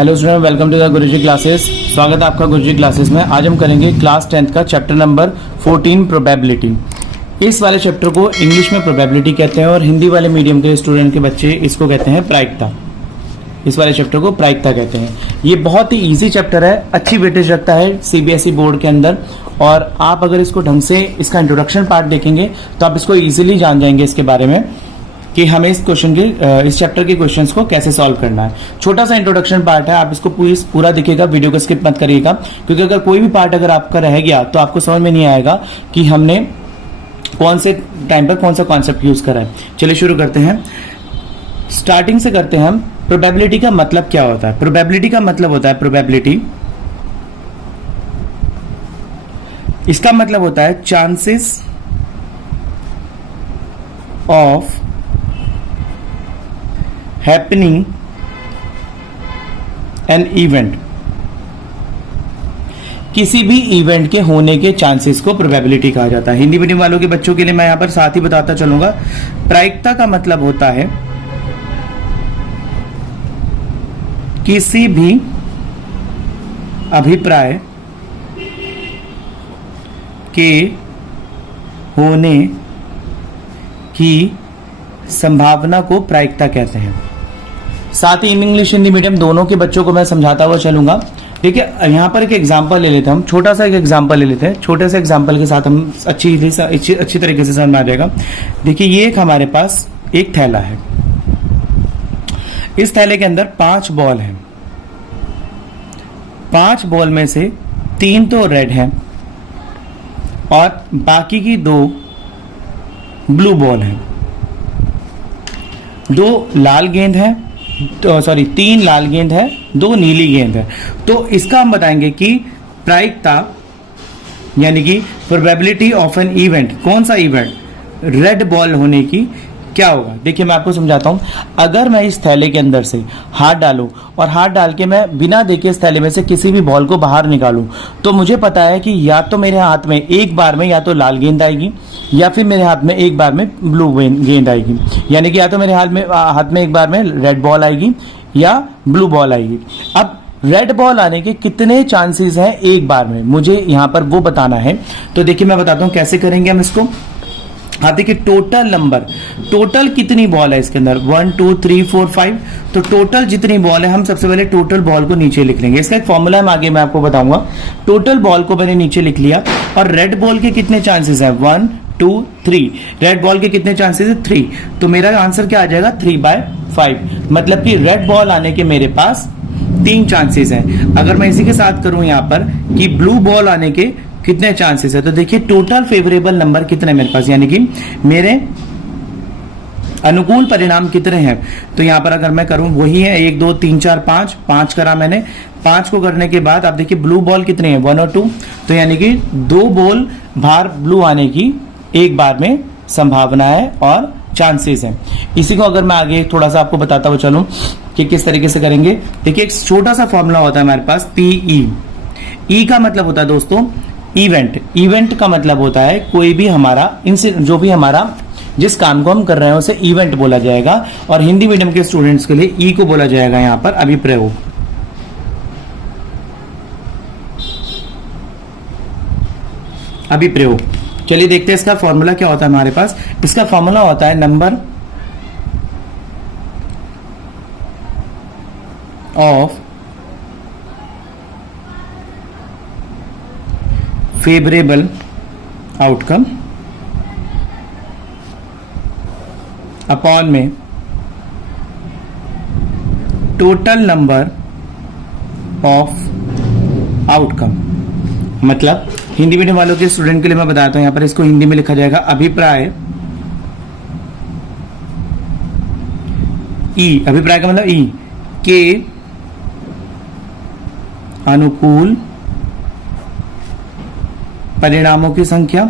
Hello student, welcome to the Guruji classes. स्वागत है आपका गुरुजी क्लासेस में। आज हम करेंगे क्लास 10th का चैप्टर नंबर 14 प्रोबेबिलिटी। इस वाले चैप्टर को इंग्लिश में प्रोबेबिलिटी कहते हैं और हिंदी वाले मीडियम के स्टूडेंट के बच्चे इसको कहते हैं प्रायिकता। इस वाले चैप्टर को प्रायिकता कहते हैं। ये बहुत ही इजी चैप्टर है, अच्छी वेटेज रखता है सीबीएसई बोर्ड के अंदर, और आप अगर इसको ढंग से इसका इंट्रोडक्शन पार्ट देखेंगे तो आप इसको इजीली जान जाएंगे इसके बारे में कि हमें इस चैप्टर के क्वेश्चंस को कैसे सॉल्व करना है। छोटा सा इंट्रोडक्शन पार्ट है, आप इसको पूरा देखिएगा, वीडियो को स्किप मत करिएगा, क्योंकि अगर कोई भी पार्ट अगर आपका रह गया तो आपको समझ में नहीं आएगा कि हमने कौन से टाइम पर कौन सा कॉन्सेप्ट यूज करा है। चलिए शुरू करते हैं, स्टार्टिंग से करते हैं हम। प्रोबेबिलिटी का मतलब क्या होता है? प्रोबेबिलिटी का मतलब होता है प्रोबेबिलिटी, इसका मतलब होता है chances of happening an event. किसी भी इवेंट के होने के चांसेस को प्रोबेबिलिटी कहा जाता है। हिंदी मीडियम वालों के बच्चों के लिए मैं यहां पर साथ ही बताता चलूंगा। प्रायिकता का मतलब होता है किसी भी अभिप्राय के होने की संभावना को प्रायिकता कहते हैं। साथ ही इंग्लिश हिंदी मीडियम दोनों के बच्चों को मैं समझाता हुआ चलूंगा। ठीक है, यहां पर एक एग्जांपल ले लेते हैं हम, छोटा सा एक एग्जांपल ले लेते हैं। छोटे से एग्जांपल के साथ हम अच्छी तरीके से समझ में आ जाएगा। देखिए, ये एक हमारे पास एक थैला है। इस थैले के अंदर 5 बॉल हैं। 5 बॉल में से 3 तो रेड हैं और बाकी की 2 ब्लू बॉल हैं। 2 लाल गेंद है, तो सॉरी 3 लाल गेंद है, 2 नीली गेंद है। तो इसका हम बताएंगे कि प्रायिकता यानी कि प्रोबेबिलिटी ऑफ एन इवेंट, कौन सा इवेंट, रेड बॉल होने की क्या होगा। देखिए, मैं आपको समझाता हूं। अगर मैं इस थैले के अंदर से हाथ डालूं और हाथ डाल के मैं बिना देखे इस थैले में से किसी भी बॉल को बाहर निकालूं, तो मुझे पता है कि या तो मेरे हाथ में एक बार में या तो लाल गेंद आएगी या फिर मेरे हाथ में एक बार में ब्लू गेंद आएगी। यानी कि या तो मेरे हाथ में एक बार में रेड बॉल आएगी या ब्लू बॉल आएगी। अब रेड बॉल आने के कितने चांसेस हैं एक बार में, मुझे यहां पर वो बताना है। तो देखिए, मैं बताता हूं कैसे करेंगे हम इसको। हाँ, देखिए, टोटल नंबर, टोटल कितनी बॉल है इसके अंदर, 1 2 3 4 5। तो टोटल जितनी बॉल है, हम सबसे पहले टोटल बॉल को नीचे लिख लेंगे। इसका एक फॉर्मूला है, आगे मैं आपको बताऊंगा। टोटल बॉल को मैंने नीचे लिख लिया। और रेड बॉल के कितने चांसेस हैं, 1 2 3। रेड बॉल के कितने चांसेस है, 3। तो मेरा आंसर क्या आ जाएगा, 3/5। मतलब कि रेड बॉल आने के मेरे पास 3 चांसेस हैं। अगर मैं इसी के साथ करूं यहां पर कि ब्लू बॉल आने के कितने चांसेस है, तो देखिए टोटल फेवरेबल नंबर कितने मेरे पास, यानी कि मेरे अनुकूल परिणाम कितने हैं। तो यहां पर अगर मैं करूं वही है 1 2 3 4 5, 5 करा मैंने। 5 को करने के बाद आप देखिए ब्लू बॉल कितने हैं, 1 और 2। तो यानी कि 2 बॉल बाहर ब्लू आने की एक बार में संभावना है और चांसेस है। इसी को अगर मैं आगे थोड़ा सा आपको बताता हुआ चलूं कि किस तरीके से करेंगे। देखिए, एक छोटा सा फॉर्मूला होता है हमारे पास, PE। ई का मतलब होता है दोस्तों इवेंट। इवेंट का मतलब होता है कोई भी हमारा जो भी हमारा जिस काम को हम कर रहे हैं उसे इवेंट बोला जाएगा। और हिंदी मीडियम के स्टूडेंट्स के लिए ई को बोला जाएगा यहां पर अभिप्रयोग। अभिप्रयोग, चलिए देखते हैं इसका फॉर्मूला क्या होता है हमारे पास। इसका फॉर्मूला होता है number of favourable outcome upon में टोटल नंबर ऑफ आउटकम। मतलब हिंदी मीडियम वालों के स्टूडेंट के लिए मैं बताता हूं, यहां पर इसको हिंदी में लिखा जाएगा अभिप्राय। ई, अभिप्राय का मतलब ई के अनुकूल परिणामों की संख्या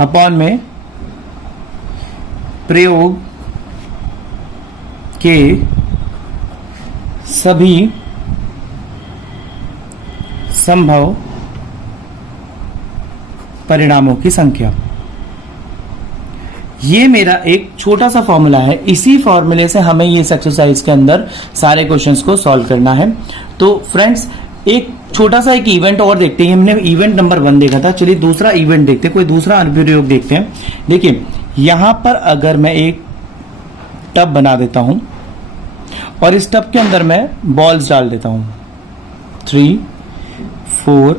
अपॉन में प्रयोग के सभी संभव परिणामों की संख्या। ये मेरा एक छोटा सा फॉर्मूला है, इसी फॉर्मूले से हमें ये इस एक्सरसाइज के अंदर सारे क्वेश्चंस को सॉल्व करना है। तो फ्रेंड्स एक छोटा सा एक इवेंट और देखते हैं। हमने इवेंट नंबर 1 देखा था, चलिए दूसरा इवेंट देखते हैं, कोई दूसरा अनुप्रयोग देखते हैं। देखिए यहां पर अगर मैं एक टब बना देता हूं और इस टब के अंदर मैं बॉल्स डाल देता हूं 3 4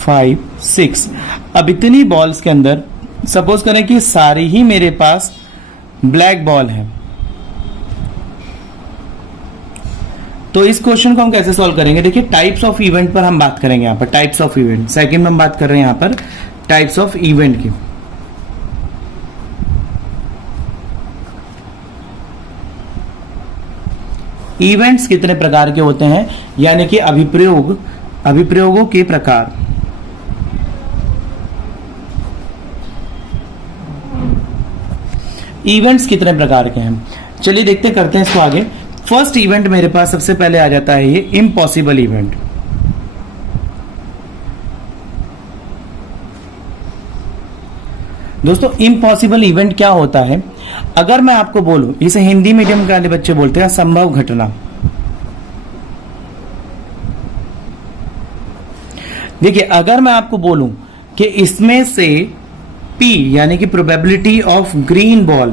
5 6। अब इतनी बॉल्स के अंदर सपोज करें कि सारी ही मेरे पास ब्लैक बॉल है, तो इस क्वेश्चन को हम कैसे सॉल्व करेंगे? देखिए टाइप्स ऑफ इवेंट पर हम बात करेंगे। यहां पर टाइप्स ऑफ इवेंट, सेकंड में हम बात कर रहे हैं यहां पर टाइप्स ऑफ इवेंट की। इवेंट्स कितने प्रकार के होते हैं, यानी कि अभिप्रयोगों के प्रकार। इवेंट्स कितने प्रकार के हैं, चलिए देखते करते हैं इसको आगे। फर्स्ट इवेंट मेरे पास सबसे पहले आ जाता है ये इम्पॉसिबल इवेंट। दोस्तों इम्पॉसिबल इवेंट क्या होता है? अगर मैं आपको बोलूं, इसे हिंदी मीडियम के वाले बच्चे बोलते हैं असंभव घटना। देखिए अगर मैं आपको बोलूं कि इसमें से P यानी कि प्रोबेबिलिटी ऑफ ग्रीन बॉल,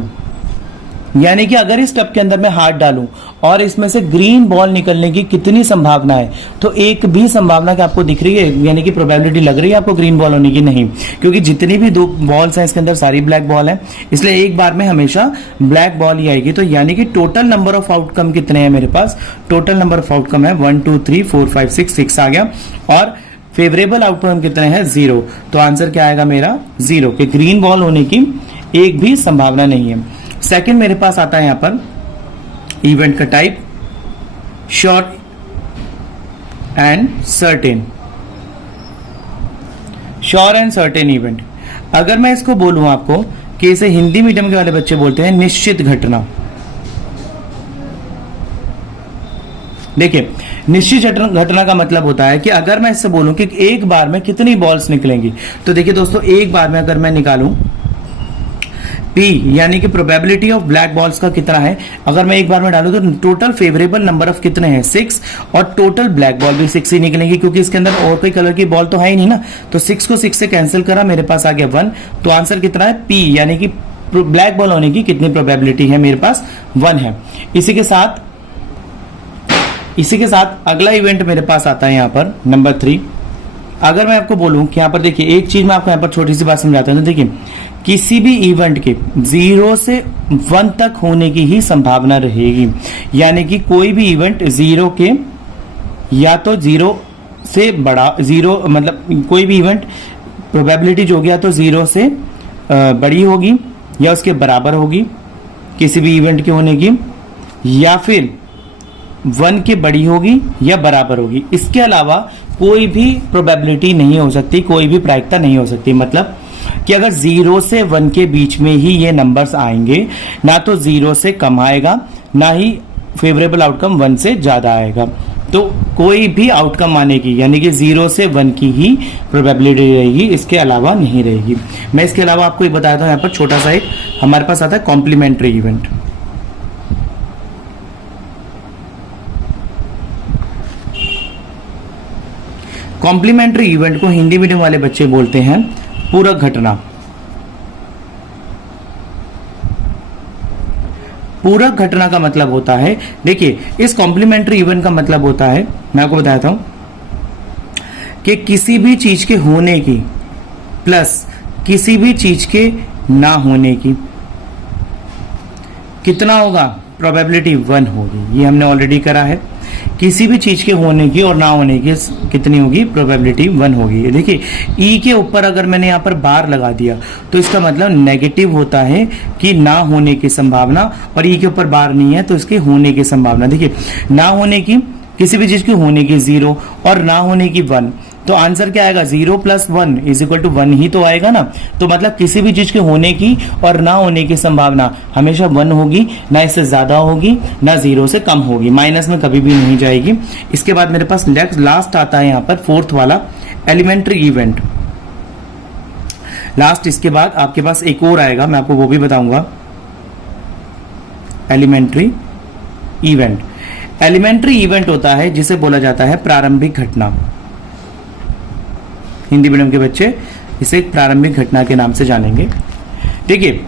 यानी कि अगर इस टब के अंदर मैं हाथ डालूं और इसमें से ग्रीन बॉल निकलने की कितनी संभावना है, तो एक भी संभावना क्या आपको दिख रही है, यानी कि प्रोबेबिलिटी लग रही है आपको ग्रीन बॉल होने की? नहीं, क्योंकि जितनी भी दो बॉल्स हैं इसके अंदर सारी ब्लैक बॉल है, इसलिए एक बार में हमेशा ब्लैक बॉल ही आएगी। तो यानी कि टोटल नंबर ऑफ आउटकम कितने हैं मेरे पास? टोटल नंबर ऑफ आउटकम है 1 2 3 4 5 6 आ गया, और फेवरेबल आउटकम कितने हैं? 0। तो आंसर क्या आएगा मेरा? 0, कि ग्रीन बॉल होने की एक भी संभावना नहीं है। सेकंड मेरे पास आता है यहां पर इवेंट का type sure and certain. Sure and certain event, अगर मैं इसको बोलूं आपको कि इसे हिंदी मीडियम के वाले बच्चे बोलते हैं निश्चित घटना। देखिए निश्चित घटना का मतलब होता है कि अगर मैं इससे बोलूं कि एक बार में कितनी बॉल्स निकलेंगी, तो देखिए दोस्तों एक बार में अगर मैं निकालूं P यानी कि प्रोबेबिलिटी ऑफ ब्लैक बॉल्स का कितना है, अगर मैं एक बार में डालूं तो टोटल फेवरेबल नंबर ऑफ कितने हैं? 6, और टोटल ब्लैक बॉल भी 6 ही निकलेंगी, क्योंकि इसके अंदर और कोई कलर की बॉल तो है ही नहीं ना। तो 6 को 6 से कैंसिल करा, मेरे पास आ गया 1। तो आंसर कितना है? P यानी कि ब्लैक बॉल होने की कितनी प्रोबेबिलिटी है? मेरे पास 1 है। इसी के साथ अगला इवेंट मेरे पास आता है यहां पर नंबर 3। अगर मैं आपको बोलूं कि यहां पर देखिए एक चीज मैं आपको यहां पर छोटी सी बात समझाता हूं। देखिए किसी भी इवेंट के 0 से 1 तक होने की ही संभावना रहेगी, यानी कि कोई भी इवेंट 0 के या तो 0 से बड़ा 0 मतलब कोई भी इवेंट प्रोबेबिलिटी जो गया तो 0 से बड़ी होगी या उसके बराबर होगी किसी भी इवेंट के होने की, या फिर 1 के बड़ी होगी या बराबर होगी। इसके अलावा कोई भी प्रोबेबिलिटी नहीं हो सकती, कोई भी प्रायिकता नहीं हो सकती। मतलब कि अगर 0 से 1 के बीच में ही ये नंबर्स आएंगे, ना तो 0 से कम आएगा, ना ही फेवरेबल आउटकम 1 से ज्यादा आएगा। तो कोई भी आउटकम आने की यानी कि 0 से 1 की ही प्रोबेबिलिटी रहेगी, इसके अलावा नहीं रहेगी। मैं इसके अलावा आपको एक बताता हूं, यहाँ पर छोटा सा एक हमारे पास आता है कॉम्प्लीमेंट्री इवेंट। कॉम्प्लीमेंट्री इवेंट को हिंदी मीडियम वाले बच्चे बोलते हैं पूरक घटना। पूरक घटना का मतलब होता है, देखिए इस कॉम्प्लीमेंट्री इवेंट का मतलब होता है, मैं आपको बताता हूं कि किसी भी चीज के होने की प्लस किसी भी चीज के ना होने की कितना होगा? प्रोबेबिलिटी 1 होगी। ये हमने ऑलरेडी करा है। किसी भी चीज के होने की और ना होने की कितनी होगी? प्रोबेबिलिटी 1 होगी। देखिए ई के ऊपर अगर मैंने यहाँ पर बार लगा दिया तो इसका मतलब नेगेटिव होता है कि ना होने की संभावना, और ई के ऊपर बार नहीं है तो इसके होने की संभावना। देखिए ना होने की, किसी भी चीज की होने की 0 और ना होने की 1, तो आंसर क्या आएगा? 0 + 1 = 1 ही तो आएगा ना। तो मतलब किसी भी चीज के होने की और ना होने की संभावना हमेशा 1 होगी, ना इससे ज्यादा होगी ना 0 से कम होगी, माइनस में कभी भी नहीं जाएगी। इसके बाद मेरे पास लास्ट आता है यहाँ पर 4th वाला एलिमेंट्री इवेंट। लास्ट इसके बाद आपके पास एक और आएगा, मैं आपको वो भी बताऊंगा, एलिमेंट्री इवेंट। एलिमेंट्री इवेंट होता है जिसे बोला जाता है प्रारंभिक घटना। हिंदी मीडियम के बच्चे इसे एक प्रारंभिक घटना के नाम से जानेंगे। देखिए,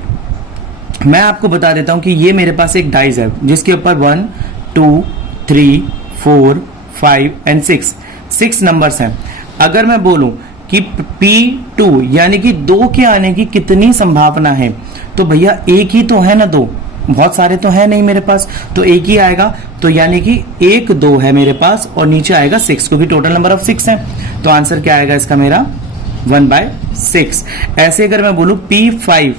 मैं आपको बता देता हूं कि ये मेरे पास एक डाइस है जिसके ऊपर 1 2 3 4 5 एंड 6 नंबर्स हैं। अगर मैं बोलूं कि P2 यानी कि 2 के आने की कितनी संभावना है, तो भैया एक ही तो है ना, 2, बहुत सारे तो है नहीं मेरे पास, तो एक ही आएगा। तो यानी कि 1 2 है मेरे पास और नीचे आएगा 6, क्योंकि टोटल नंबर ऑफ 6 है। तो आंसर क्या आएगा इसका मेरा 1/6। ऐसे अगर मैं बोलूं P5,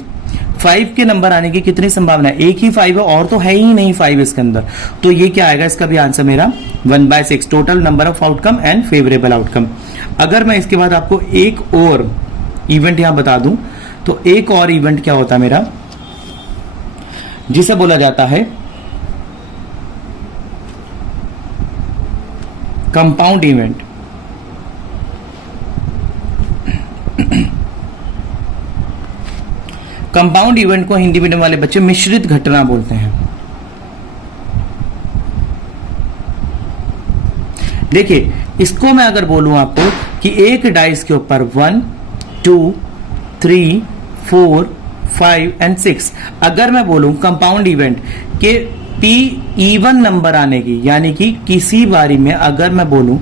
5 के नंबर आने की कितनी संभावना है, एक ही 5 है और तो है ही नहीं 5 इसके अंदर, तो ये क्या आएगा, इसका भी आंसर मेरा 1/6, total number of outcome and favourable outcome. अगर मैं इसके बाद आपको एक और इवेंट यहां बता दूं, तो एक और इवेंट क्या होता है मेरा, जिसे बोला जाता है कंपाउंड इवेंट। कंपाउंड इवेंट को हिंदी मीडियम वाले बच्चे मिश्रित घटना बोलते हैं। देखिए, इसको मैं अगर बोलूं आपको कि एक डाइस के ऊपर 1 2 3 4 5 एंड 6, अगर मैं बोलूं कंपाउंड इवेंट के P इवन नंबर आने की, यानी कि किसी बारी में अगर मैं बोलूं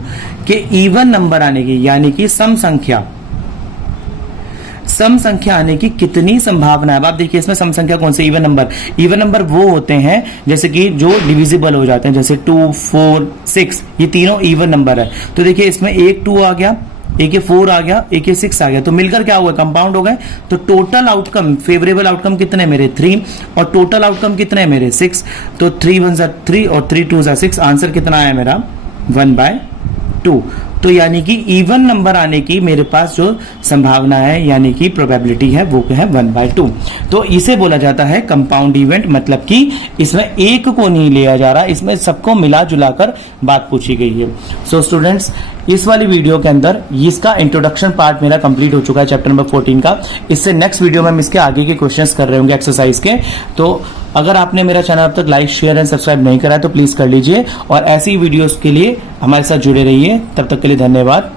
कि इवन नंबर आने की, यानी कि सम संख्या आने की कितनी संभावना है। अब आप देखिए इसमें सम संख्या कौन से, इवन नंबर वो होते हैं जैसे कि जो डिविजिबल हो जाते हैं, जैसे 2 4 6, ये तीनों इवन नंबर है। तो देखिए इसमें एक 2 आ गया, एक 4 आ गया, एक 6 आ गया, तो मिलकर क्या हुआ, कंपाउंड हो गए। तो टोटल आउटकम, फेवरेबल आउटकम कितने मेरे 3 और टोटल आउटकम कितने मेरे 6, तो 3 1 3 और 3 2 6, आंसर कितना आया मेरा 1/2। तो यानी कि इवन नंबर आने की मेरे पास जो संभावना है, यानी कि प्रोबेबिलिटी है, वो है 1/2। तो इसे बोला जाता है कंपाउंड इवेंट, मतलब कि इसमें एक को नहीं लिया जा रहा, इसमें सबको मिला जुलाकर बात पूछी गई है। सो स्टूडेंट्स, इस वाली वीडियो के अंदर इसका इंट्रोडक्शन पार्ट मेरा कंप्लीट हो चुका है, चैप्टर नंबर 14 का। इससे नेक्स्ट वीडियो में हम इसके आगे के क्वेश्चंस कर रहे होंगे एक्सरसाइज के। तो अगर आपने मेरा चैनल अब तक लाइक शेयर एंड सब्सक्राइब नहीं करा है तो प्लीज कर लीजिए, और ऐसी वीडियोस के लिए हमारे साथ जुड़े रहिए। तब तक के लिए धन्यवाद।